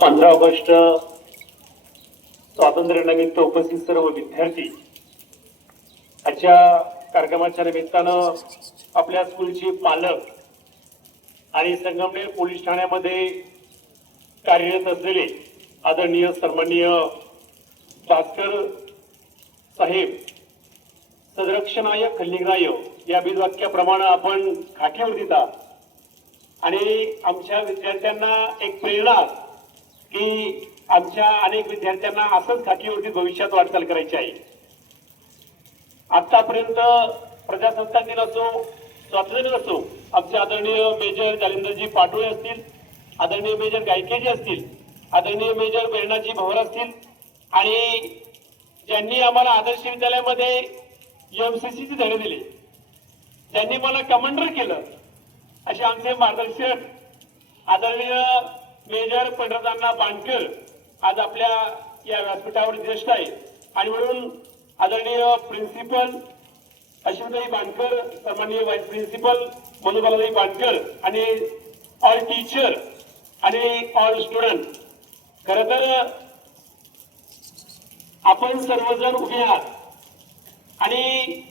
पंधरा ऑगस्ट स्वातंत्र्यानिमित्त उपस्थित सर्व विद्यार्थी आजच्या कार्यक्रमाच्या निमित्तानं आपल्या स्कूलचे पालक आणि संगमनेर पोलीस ठाण्यामध्ये कार्यरत असलेले आदरणीय सन्माननीय भास्कर साहेब संरक्षणाय खल्लिंगराय या बीजवाक्याप्रमाणे आपण खाठीवर देता. आणि आमच्या विद्यार्थ्यांना एक प्रेरणा की आमच्या अनेक विद्यार्थ्यांना असंच खाठीवरती भविष्यात वाटचाल करायची आहे. आतापर्यंत प्रजासत्ताक दिन असो स्वातंत्र्य दिन असो आमचे आदरणीय मेजर जालिंदरजी पाटोळे असतील आदरणीय मेजर गायकेजी असतील आदरणीय मेजर प्रेरणाजी भवर असतील आणि ज्यांनी आम्हाला आदर्श विद्यालयामध्ये एमसीसीचे धडे दिले ज्यांनी मला कमांडर केलं असे आमचे मार्गदर्शक आदरणीय मेजर पंढरदांना बांडकर आज आपल्या या व्यासपीठावर ज्येष्ठ आहे आणि म्हणून आदरणीय प्रिन्सिपल अश्विनताई बांडकर सन्माननीय व्हाईस प्रिन्सिपल मधुबालाताई बांडकर आणि ऑल टीचर आणि ऑल स्टुडंट खर तर आपण सर्वजण उभे आहात. आणि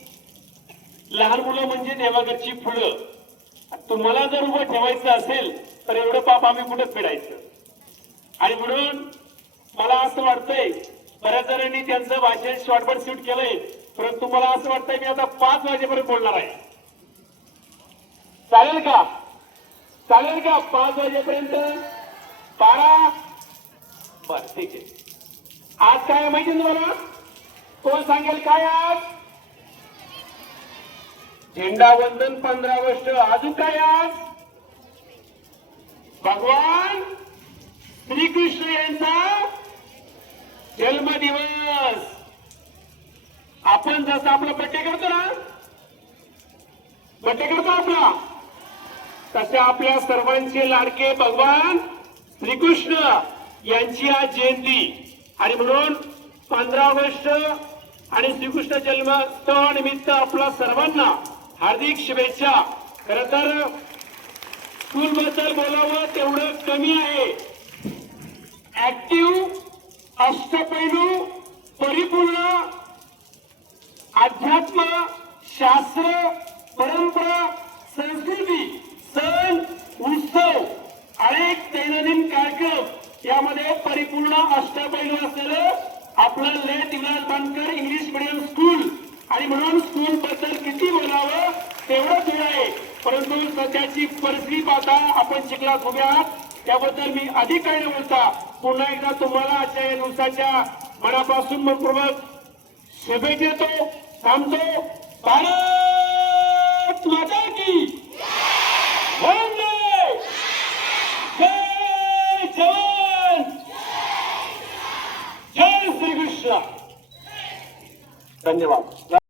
लहान मुलं म्हणजे देवाघरची फुलं. तुम्हाला जर उभं ठेवायचं असेल तर एवढं पाप आम्ही कुठे फेडायचं आणि म्हणून मला असं वाटतंय बऱ्याच जणांनी त्यांचं भाषण शॉर्टबट शूट केलंय परंतु मला असं वाटतंय मी आता पाच वाजेपर्यंत बोलणार आहे. चालेल का? चालेल का? पाच वाजेपर्यंत? बारा बर ठीक आहे. आज काय माहिती तुम्हाला? कोण सांगेल काय आज? झेंडा वंदन पंधरा वर्ष. अजून काय आज? भगवान श्रीकृष्ण यांचा जन्मदिवस. आपण जसं आपला बड्डे करतो ना बड्डे करतो आपला. तसे आपल्या सर्वांचे लाडके भगवान श्रीकृष्ण यांची आज जयंती. आणि म्हणून पंधरा ऑगस्ट आणि श्रीकृष्ण जन्मोत्सवानिमित्त आपल्या सर्वांना हार्दिक शुभेच्छा. खर तर स्कूल बद्दल बोलावं तेवढं कमी आहे. ऍक्टिव्ह अष्टपैलू परिपूर्ण अध्यात्म शास्त्र परंपरा संस्कृती सण उत्सव अनेक दैनंदिन कार्यक्रम यामध्ये परिपूर्ण अष्टपैलू असलेलं आपलं लेट विलास बांधकर इंग्लिश मिडियम स्कूल आणि म्हणून स्कूल बद्दल किती बोलावं तेवढं थोडं आहे. परंतु सध्याची परिस्थिती पाहता आपण शिकलात उभे आहात त्याबद्दल मी अधिक काही न बोलता पुन्हा एकदा तुम्हाला आजच्या या दिवसाच्या मनापासून मनपूर्वक शुभेच्छा देतो. थांबतो. भारत माता की जय जवान. जय श्रीकृष्ण. धन्यवाद.